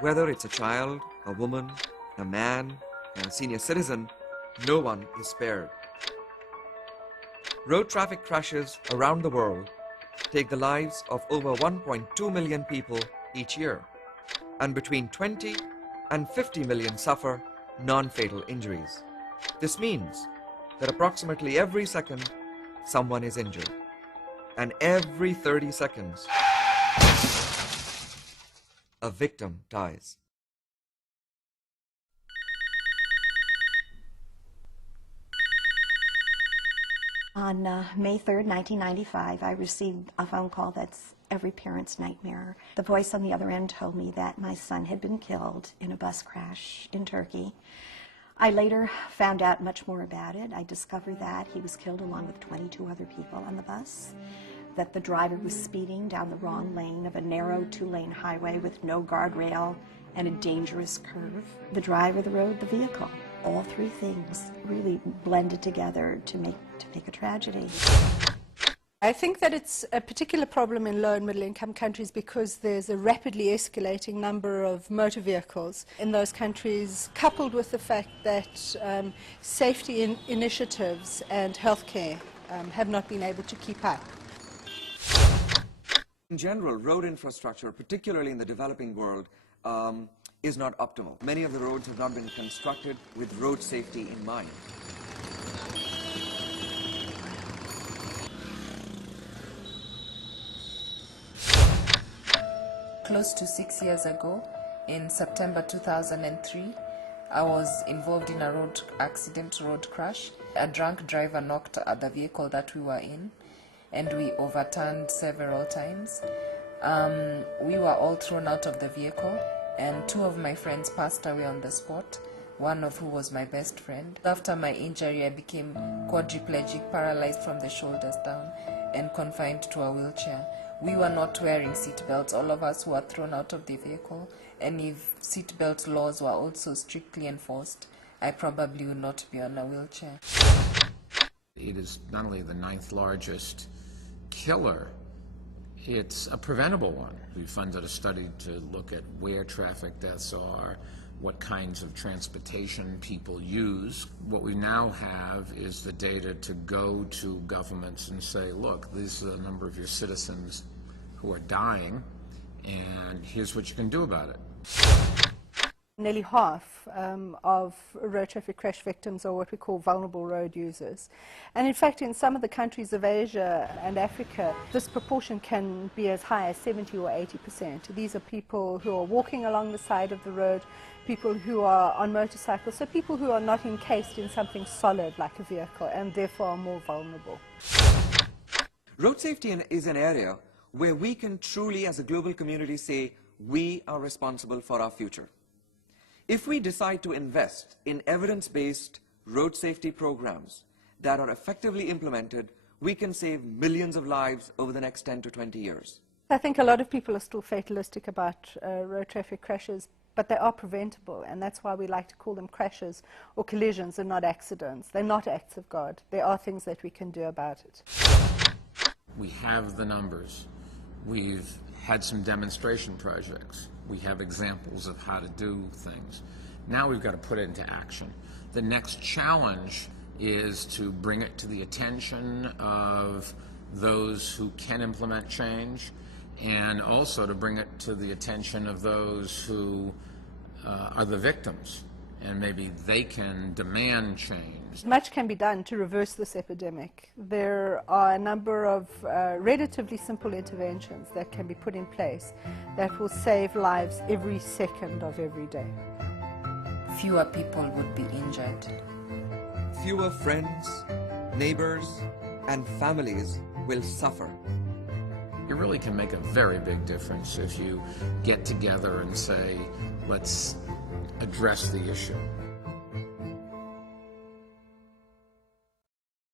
Whether it's a child, a woman, a man, and a senior citizen, no one is spared. Road traffic crashes around the world take the lives of over 1.2 million people each year, and between 20 and 50 million suffer non-fatal injuries. This means that approximately every second, someone is injured, and every 30 seconds, a victim dies. On May 3rd, 1995, I received a phone call that's every parent's nightmare. The voice on the other end told me that my son had been killed in a bus crash in Turkey. I later found out much more about it. I discovered that he was killed along with 22 other people on the bus, that the driver was speeding down the wrong lane of a narrow two-lane highway with no guardrail and a dangerous curve. The driver, the road, the vehicle. All three things really blended together to make a tragedy. I think that it's a particular problem in low and middle income countries because there's a rapidly escalating number of motor vehicles in those countries, coupled with the fact that safety initiatives and healthcare have not been able to keep up. In general, road infrastructure, particularly in the developing world, is not optimal. Many of the roads have not been constructed with road safety in mind. Close to 6 years ago, in September 2003, I was involved in a road accident, road crash. A drunk driver knocked at the vehicle that we were in, and we overturned several times. We were all thrown out of the vehicle, and two of my friends passed away on the spot, one of who was my best friend. After my injury, I became quadriplegic, paralyzed from the shoulders down, and confined to a wheelchair. We were not wearing seat belts, all of us were thrown out of the vehicle, and if seat belt laws were also strictly enforced, I probably would not be on a wheelchair. It is not only the 9th largest killer, it's a preventable one. We funded a study to look at where traffic deaths are, what kinds of transportation people use. What we now have is the data to go to governments and say, look, these are the number of your citizens who are dying, and here's what you can do about it. Nearly half of road traffic crash victims are what we call vulnerable road users. And in fact, in some of the countries of Asia and Africa, this proportion can be as high as 70 or 80%. These are people who are walking along the side of the road, people who are on motorcycles, so people who are not encased in something solid like a vehicle and therefore are more vulnerable. Road safety is an area where we can truly, as a global community, say we are responsible for our future. If we decide to invest in evidence-based road safety programs that are effectively implemented, we can save millions of lives over the next 10 to 20 years. I think a lot of people are still fatalistic about road traffic crashes, but they are preventable, and that's why we like to call them crashes or collisions and not accidents. They're not acts of God. There are things that we can do about it. We have the numbers. We've had some demonstration projects. We have examples of how to do things. Now we've got to put it into action. The next challenge is to bring it to the attention of those who can implement change, and also to bring it to the attention of those who are the victims, and maybe they can demand change. Much can be done to reverse this epidemic. There are a number of relatively simple interventions that can be put in place that will save lives every second of every day. Fewer people would be injured. Fewer friends, neighbors, and families will suffer. It really can make a very big difference if you get together and say, let's address the issue.